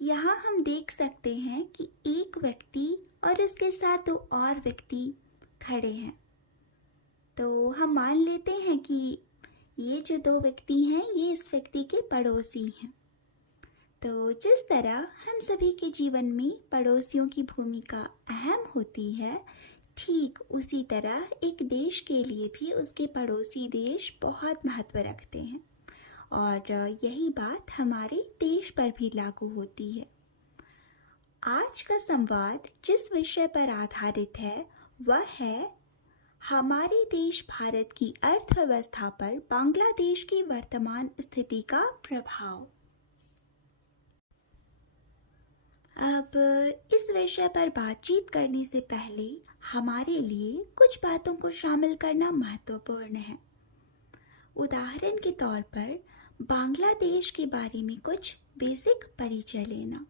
यहाँ हम देख सकते हैं कि एक व्यक्ति और उसके साथ दो और व्यक्ति खड़े हैं। तो हम मान लेते हैं कि ये जो दो व्यक्ति हैं ये इस व्यक्ति के पड़ोसी हैं। तो जिस तरह हम सभी के जीवन में पड़ोसियों की भूमिका अहम होती है, ठीक उसी तरह एक देश के लिए भी उसके पड़ोसी देश बहुत महत्व रखते हैं और यही बात हमारे देश पर भी लागू होती है। आज का संवाद जिस विषय पर आधारित है वह है हमारे देश भारत की अर्थव्यवस्था पर बांग्लादेश की वर्तमान स्थिति का प्रभाव। अब इस विषय पर बातचीत करने से पहले हमारे लिए कुछ बातों को शामिल करना महत्वपूर्ण है। उदाहरण के तौर पर बांग्लादेश के बारे में कुछ बेसिक परिचय लेना।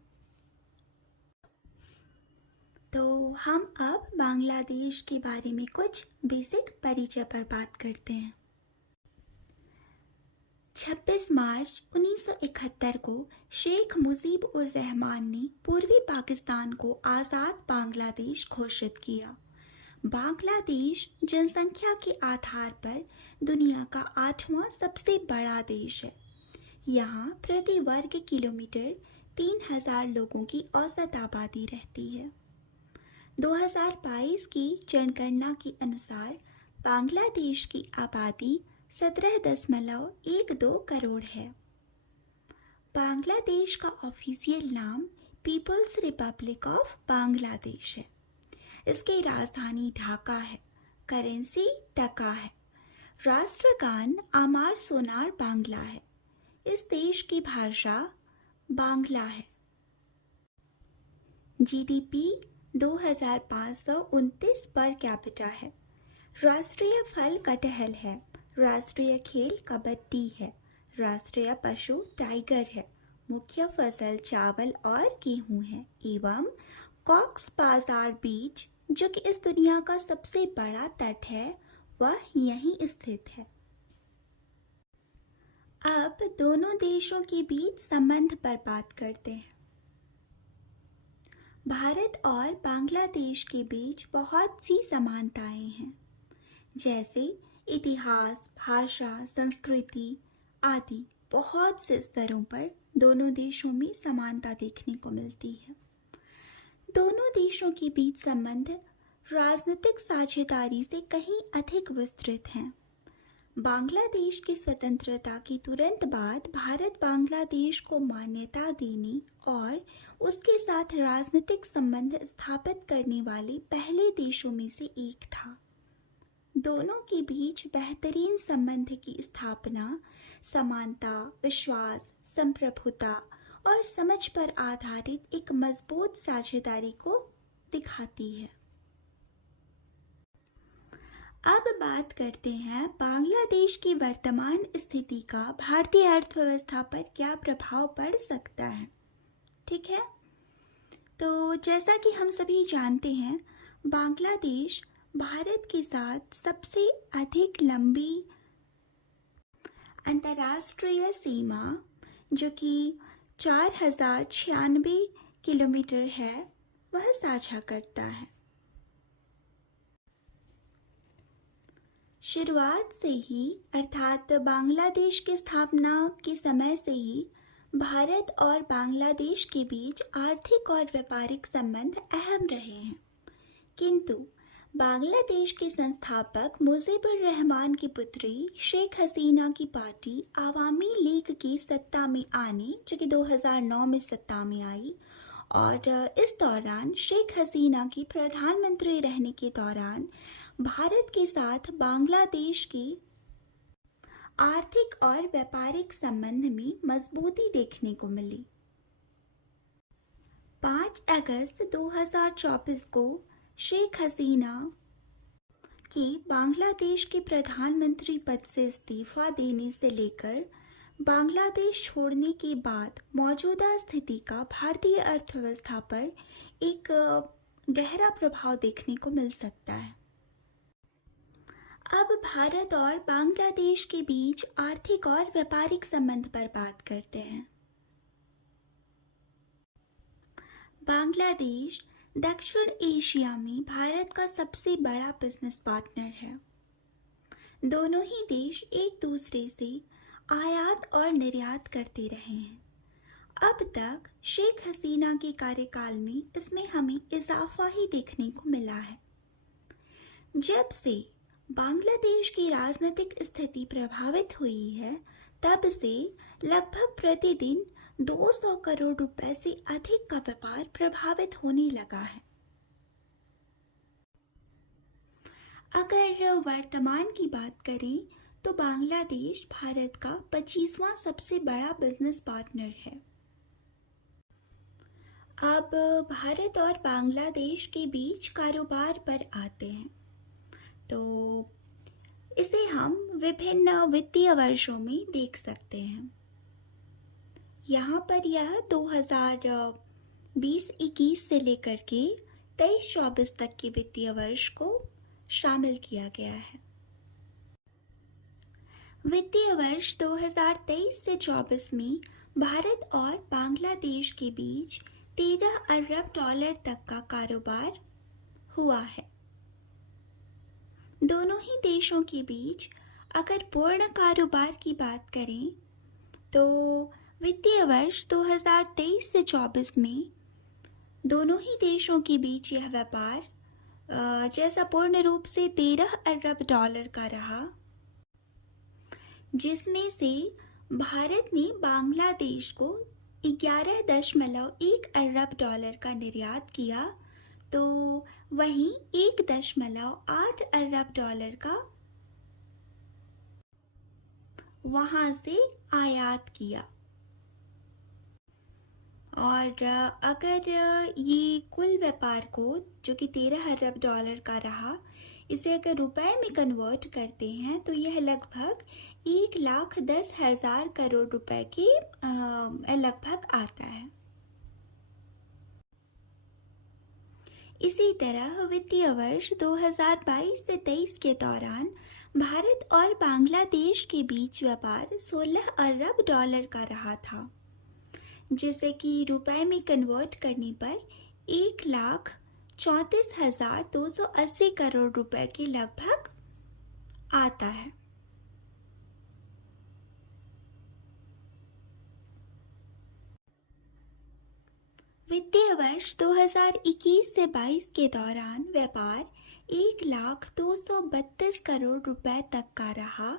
तो हम अब बांग्लादेश के बारे में कुछ बेसिक परिचय पर बात करते हैं। 26 मार्च 1971 को शेख मुजीब उर रहमान ने पूर्वी पाकिस्तान को आज़ाद बांग्लादेश घोषित किया। बांग्लादेश जनसंख्या के आधार पर दुनिया का 8वां सबसे बड़ा देश है। यहाँ प्रति वर्ग किलोमीटर 3000 लोगों की औसत आबादी रहती है। 2022 की जनगणना के अनुसार बांग्लादेश की आबादी 17.12 करोड़ है। बांग्लादेश का ऑफिशियल नाम पीपल्स रिपब्लिक ऑफ बांग्लादेश है। इसकी राजधानी ढाका है। करेंसी टका है। राष्ट्रगान आमार सोनार बांग्ला है। इस देश की भाषा बांग्ला है। जीडीपी 2529 पर कैपिटा है। राष्ट्रीय फल कटहल है। राष्ट्रीय खेल कबड्डी है। राष्ट्रीय पशु टाइगर है। मुख्य फसल चावल और गेहूं है एवं कॉक्स बाजार बीच, जो कि इस दुनिया का सबसे बड़ा तट है, वह यहीं स्थित है। अब दोनों देशों के बीच संबंध पर बात करते हैं। भारत और बांग्लादेश के बीच बहुत सी समानताएं हैं, जैसे इतिहास, भाषा, संस्कृति आदि। बहुत से स्तरों पर दोनों देशों में समानता देखने को मिलती है। दोनों देशों के बीच संबंध राजनीतिक साझेदारी से कहीं अधिक विस्तृत हैं। बांग्लादेश की स्वतंत्रता के तुरंत बाद भारत बांग्लादेश को मान्यता देने और उसके साथ राजनीतिक संबंध स्थापित करने वाले पहले देशों में से एक था। दोनों के बीच बेहतरीन संबंध की स्थापना समानता, विश्वास, संप्रभुता और समझ पर आधारित एक मजबूत साझेदारी को दिखाती है। अब बात करते हैं बांग्लादेश की वर्तमान स्थिति का भारतीय अर्थव्यवस्था पर क्या प्रभाव पड़ सकता है। ठीक है, तो जैसा कि हम सभी जानते हैं, बांग्लादेश भारत के साथ सबसे अधिक लंबी अंतर्राष्ट्रीय सीमा, जो कि 4096 किलोमीटर है, वह साझा करता है। शुरुआत से ही अर्थात बांग्लादेश की स्थापना के समय से ही भारत और बांग्लादेश के बीच आर्थिक और व्यापारिक संबंध अहम रहे हैं, किंतु बांग्लादेश के संस्थापक मुजीबुर रहमान की पुत्री शेख हसीना की पार्टी आवामी लीग की सत्ता में आने, जो कि 2009 में सत्ता में आई, और इस दौरान शेख हसीना की प्रधानमंत्री रहने के दौरान भारत के साथ बांग्लादेश की आर्थिक और व्यापारिक संबंध में मजबूती देखने को मिली। 5 अगस्त 2024 को शेख हसीना के बांग्लादेश के प्रधानमंत्री पद से इस्तीफा देने से लेकर बांग्लादेश छोड़ने के बाद मौजूदा स्थिति का भारतीय अर्थव्यवस्था पर एक गहरा प्रभाव देखने को मिल सकता है। अब भारत और बांग्लादेश के बीच आर्थिक और व्यापारिक संबंध पर बात करते हैं। बांग्लादेश दक्षिण एशिया में भारत का सबसे बड़ा बिजनेस पार्टनर है। दोनों ही देश एक दूसरे से आयात और निर्यात करते रहे हैं। अब तक शेख हसीना के कार्यकाल में इसमें हमें इजाफा ही देखने को मिला है। जब से बांग्लादेश की राजनीतिक स्थिति प्रभावित हुई है, तब से लगभग प्रतिदिन 200 करोड़ रुपए से अधिक का व्यापार प्रभावित होने लगा है। अगर वर्तमान की बात करें तो बांग्लादेश भारत का 25वां सबसे बड़ा बिजनेस पार्टनर है। अब भारत और बांग्लादेश के बीच कारोबार पर आते हैं, तो इसे हम विभिन्न वित्तीय वर्षों में देख सकते हैं। यहाँ पर यह 2020-21 से लेकर के 23-24 तक के वित्तीय वर्ष को शामिल किया गया है। वित्तीय वर्ष 2023 से 24 में भारत और बांग्लादेश के बीच 13 अरब डॉलर तक का कारोबार हुआ है। दोनों ही देशों के बीच अगर पूर्ण कारोबार की बात करें तो वित्तीय वर्ष 2023 से 24 में दोनों ही देशों के बीच यह व्यापार जैसा पूर्ण रूप से 13 अरब डॉलर का रहा, जिसमें से भारत ने बांग्लादेश को 11.1 अरब डॉलर का निर्यात किया, तो वहीं 1.8 अरब डॉलर का वहां से आयात किया। और अगर ये कुल व्यापार को, जो कि 13 अरब डॉलर का रहा, इसे अगर रुपए में कन्वर्ट करते हैं तो यह लगभग 1,10,000 करोड़ रुपए के लगभग आता है। इसी तरह वित्तीय वर्ष 2022 से 23 के दौरान भारत और बांग्लादेश के बीच व्यापार 16 अरब डॉलर का रहा था, जिसे कि रुपए में कन्वर्ट करने पर 1,34,280 करोड़ रुपए के लगभग आता है। वित्तीय वर्ष 2021 से 22 के दौरान व्यापार 1,232 करोड़ रुपए तक का रहा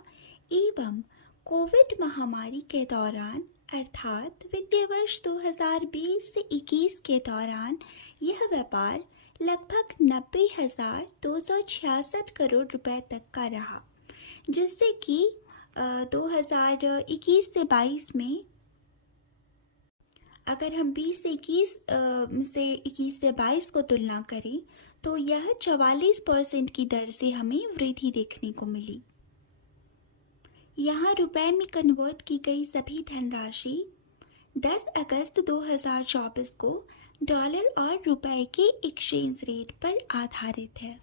एवं कोविड महामारी के दौरान अर्थात वित्तीय वर्ष 2020 से 21 के दौरान यह व्यापार लगभग 90,266 करोड़ रुपए तक का रहा, जिससे कि 2021 से 22 में अगर हम 20 से 21 से 22 को तुलना करें तो यह 44% की दर से हमें वृद्धि देखने को मिली। यहाँ रुपए में कन्वर्ट की गई सभी धनराशि 10 अगस्त 2024 को डॉलर और रुपए के एक्सचेंज रेट पर आधारित है।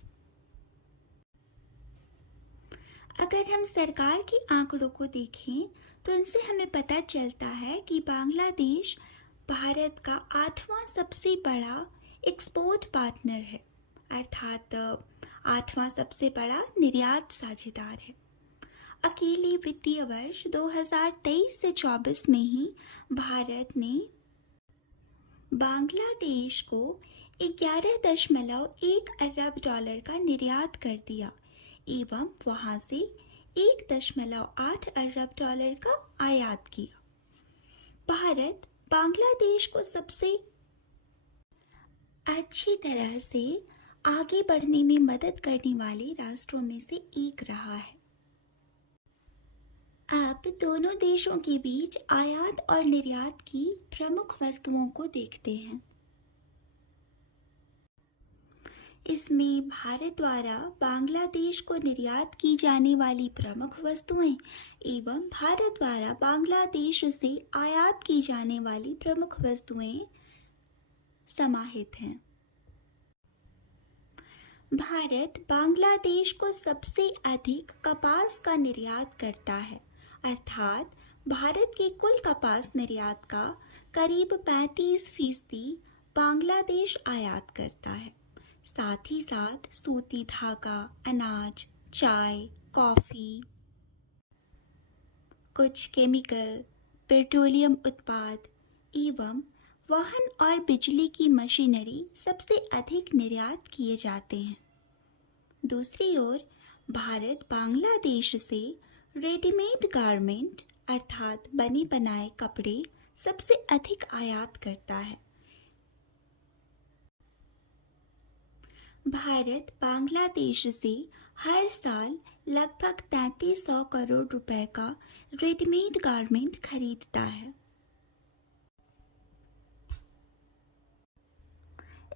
अगर हम सरकार के आंकड़ों को देखें तो इनसे हमें पता चलता है कि बांग्लादेश भारत का 8वां सबसे बड़ा एक्सपोर्ट पार्टनर है, अर्थात 8वां सबसे बड़ा निर्यात साझेदार है। अकेले वित्तीय वर्ष 2023 से 24 में ही भारत ने बांग्लादेश को 11.1 अरब डॉलर का निर्यात कर दिया एवं वहां से 1.8 अरब डॉलर का आयात किया। भारत बांग्लादेश को सबसे अच्छी तरह से आगे बढ़ने में मदद करने वाले राष्ट्रों में से एक रहा है। अब दोनों देशों के बीच आयात और निर्यात की प्रमुख वस्तुओं को देखते हैं। इसमें भारत द्वारा बांग्लादेश को निर्यात की जाने वाली प्रमुख वस्तुएं एवं भारत द्वारा बांग्लादेश से आयात की जाने वाली प्रमुख वस्तुएं समाहित हैं। भारत बांग्लादेश को सबसे अधिक कपास का निर्यात करता है, अर्थात भारत के कुल कपास निर्यात का करीब 35% बांग्लादेश आयात करता है। साथ ही साथ सूती धागा, अनाज, चाय, कॉफ़ी, कुछ केमिकल, पेट्रोलियम उत्पाद एवं वाहन और बिजली की मशीनरी सबसे अधिक निर्यात किए जाते हैं। दूसरी ओर भारत बांग्लादेश से रेडीमेड गारमेंट अर्थात बने बनाए कपड़े सबसे अधिक आयात करता है। भारत बांग्लादेश से हर साल लगभग 3300 करोड़ रुपए का रेडीमेड गारमेंट खरीदता है।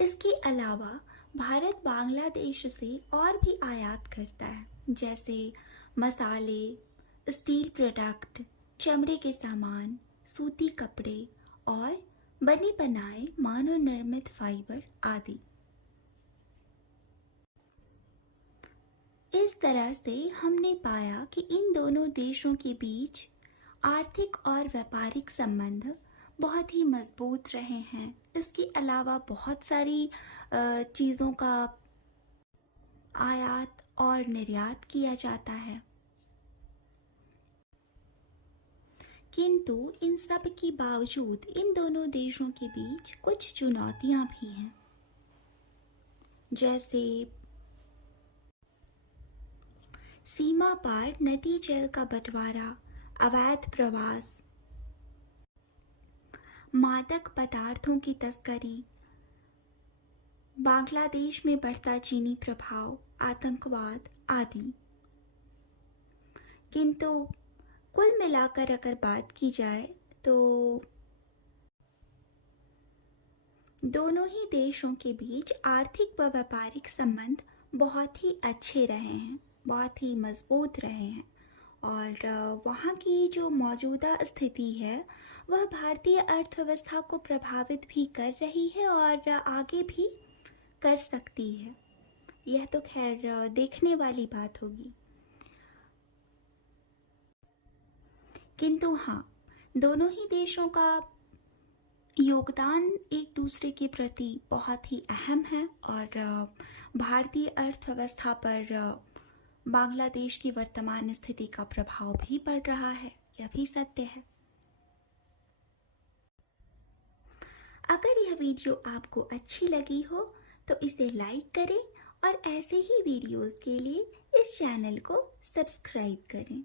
इसके अलावा भारत बांग्लादेश से और भी आयात करता है, जैसे मसाले, स्टील प्रोडक्ट, चमड़े के सामान, सूती कपड़े और बने बनाए मानव निर्मित फाइबर आदि। इस तरह से हमने पाया कि इन दोनों देशों के बीच आर्थिक और व्यापारिक संबंध बहुत ही मजबूत रहे हैं। इसके अलावा बहुत सारी चीज़ों का आयात और निर्यात किया जाता है। किंतु इन सब के बावजूद इन दोनों देशों के बीच कुछ चुनौतियां भी हैं, जैसे सीमा पार नदी जल का बंटवारा, अवैध प्रवास, मादक पदार्थों की तस्करी, बांग्लादेश में बढ़ता चीनी प्रभाव, आतंकवाद आदि। किंतु कुल मिलाकर अगर बात की जाए तो दोनों ही देशों के बीच आर्थिक व व्यापारिक संबंध बहुत ही अच्छे रहे हैं, बहुत ही मजबूत रहे हैं और वहाँ की जो मौजूदा स्थिति है वह भारतीय अर्थव्यवस्था को प्रभावित भी कर रही है और आगे भी कर सकती है। यह तो खैर देखने वाली बात होगी। किंतु हाँ, दोनों ही देशों का योगदान एक दूसरे के प्रति बहुत ही अहम है और भारतीय अर्थव्यवस्था पर बांग्लादेश की वर्तमान स्थिति का प्रभाव भी पड़ रहा है, यह भी सत्य है। अगर यह वीडियो आपको अच्छी लगी हो तो इसे लाइक करें और ऐसे ही वीडियोस के लिए इस चैनल को सब्सक्राइब करें।